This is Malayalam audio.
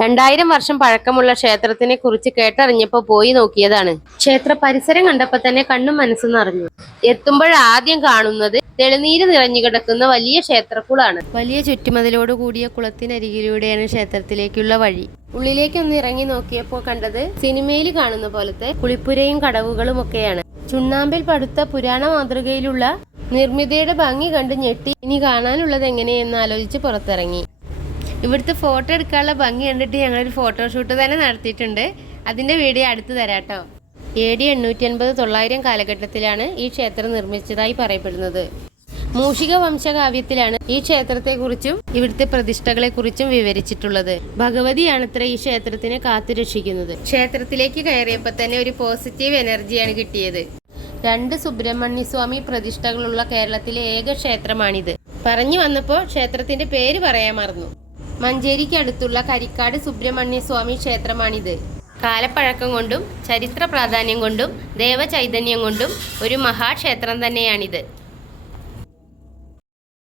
2000 വർഷം പഴക്കമുള്ള ക്ഷേത്രത്തിനെ കുറിച്ച് കേട്ടറിഞ്ഞപ്പോ പോയി നോക്കിയതാണ്. ക്ഷേത്ര പരിസരം കണ്ടപ്പോ തന്നെ കണ്ണും മനസ്സും നിറഞ്ഞു. എത്തുമ്പോൾ ആദ്യം കാണുന്നത് തെളിനീര് നിറഞ്ഞു കിടക്കുന്ന വലിയ ക്ഷേത്രക്കുളാണ്. വലിയ ചുറ്റുമതിലോട് കൂടിയ കുളത്തിനരികിലൂടെയാണ് ക്ഷേത്രത്തിലേക്കുള്ള വഴി. ഉള്ളിലേക്കൊന്ന് ഇറങ്ങി നോക്കിയപ്പോൾ കണ്ടത് സിനിമയിൽ കാണുന്ന പോലത്തെ കുളിപ്പുരയും കടവുകളും ഒക്കെയാണ്. ചുണ്ണാമ്പിൽ പടുത്ത പുരാണ മാതൃകയിലുള്ള നിർമ്മിതിയുടെ ഭംഗി കണ്ട് ഞെട്ടി ഇനി കാണാനുള്ളത് എങ്ങനെയെന്ന് ആലോചിച്ച് പുറത്തിറങ്ങി. ഇവിടുത്തെ ഫോട്ടോ എടുക്കാനുള്ള ഭംഗി കണ്ടിട്ട് ഞങ്ങളൊരു ഫോട്ടോഷൂട്ട് തന്നെ നടത്തിയിട്ടുണ്ട്. അതിൻ്റെ വീഡിയോ അടുത്ത് തരാട്ടോ. AD 850-900 കാലഘട്ടത്തിലാണ് ഈ ക്ഷേത്രം നിർമ്മിച്ചതായി പറയപ്പെടുന്നത്. മൂഷിക വംശകാവ്യത്തിലാണ് ഈ ക്ഷേത്രത്തെക്കുറിച്ചും ഇവിടുത്തെ പ്രതിഷ്ഠകളെക്കുറിച്ചും വിവരിച്ചിട്ടുള്ളത്. ഭഗവതിയാണത്ര ഈ ക്ഷേത്രത്തിനെ കാത്തുരക്ഷിക്കുന്നത്. ക്ഷേത്രത്തിലേക്ക് കയറിയപ്പോൾ തന്നെ ഒരു പോസിറ്റീവ് എനർജിയാണ് കിട്ടിയത്. 2 സുബ്രഹ്മണ്യസ്വാമി പ്രതിഷ്ഠകളുള്ള കേരളത്തിലെ ഏക ക്ഷേത്രമാണിത്. പറഞ്ഞു വന്നപ്പോൾ ക്ഷേത്രത്തിന്റെ പേര് പറയാൻ മറന്നു. മഞ്ചേരിക്ക് അടുത്തുള്ള കരിക്കാട് സുബ്രഹ്മണ്യസ്വാമി ക്ഷേത്രമാണിത്. കാലപ്പഴക്കം കൊണ്ടും ചരിത്ര പ്രാധാന്യം കൊണ്ടും ദേവചൈതന്യം കൊണ്ടും ഒരു മഹാക്ഷേത്രം തന്നെയാണിത്.